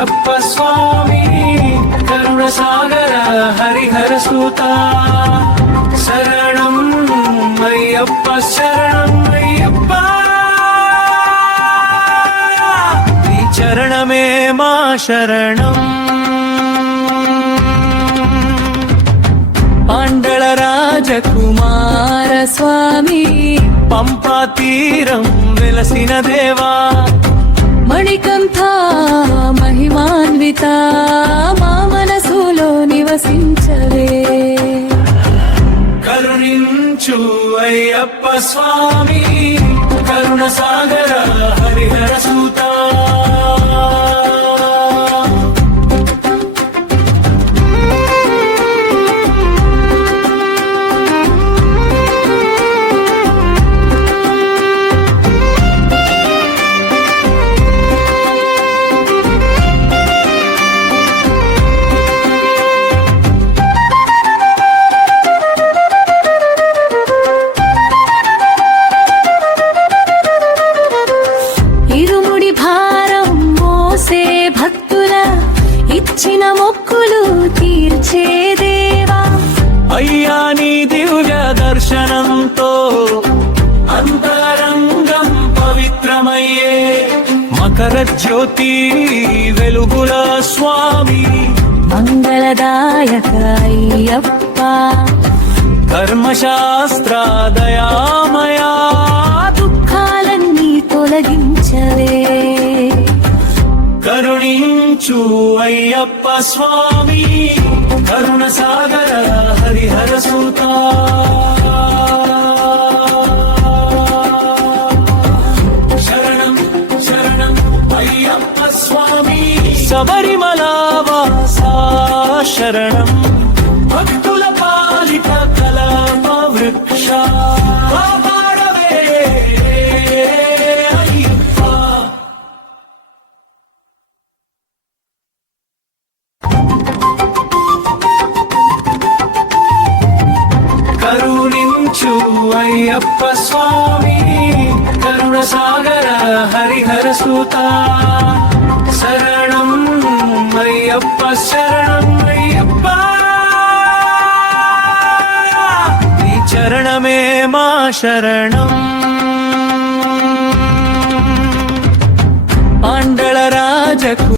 అయ్యప్ప స్వామి కరుణ సాగర హరిహర సూత శరణం అయ్యప్ప శరణం అయ్యప్ప నీ చరణమే మా శరణం పాండళ రాజకుమార స్వామి పంపా తీరం వెలసిన దేవా మణికంఠ మహిమాన్విత మా మనసులో నివసించవే కరుణించు అయ్యప్ప స్వామి కరుణ సాగర హరిహర సూత ఇరుముడి భారం మోసే భక్తుల ఇచ్చిన మొక్కులు తీర్చే దేవా అయ్యా నీ దివ్య దర్శనంతో అంతరంగం పవిత్రమయ్యే మకర జ్యోతి వెలుగుల స్వామి మంగళదాయక అయ్యప్ప ధర్మశాస్త్ర దయామయా దుఃఖాలన్నీ తొలగించవే కరుణించు అయ్యప్ప స్వామి కరుణ సాగర హరిహర సూత శరణం శరణం అయ్యప్ప స్వామి శబరిమల వాసా శరణం భక్తుల పాలిత కల్ప వృక్ష కరుణించు అయ్యప్ప స్వామి కరుణ సాగర హరిహర సూత శరణం అయ్యప్ప శరణం అయ్యప్ప నీ చరణమే మా శరణం పాండళ రాజకు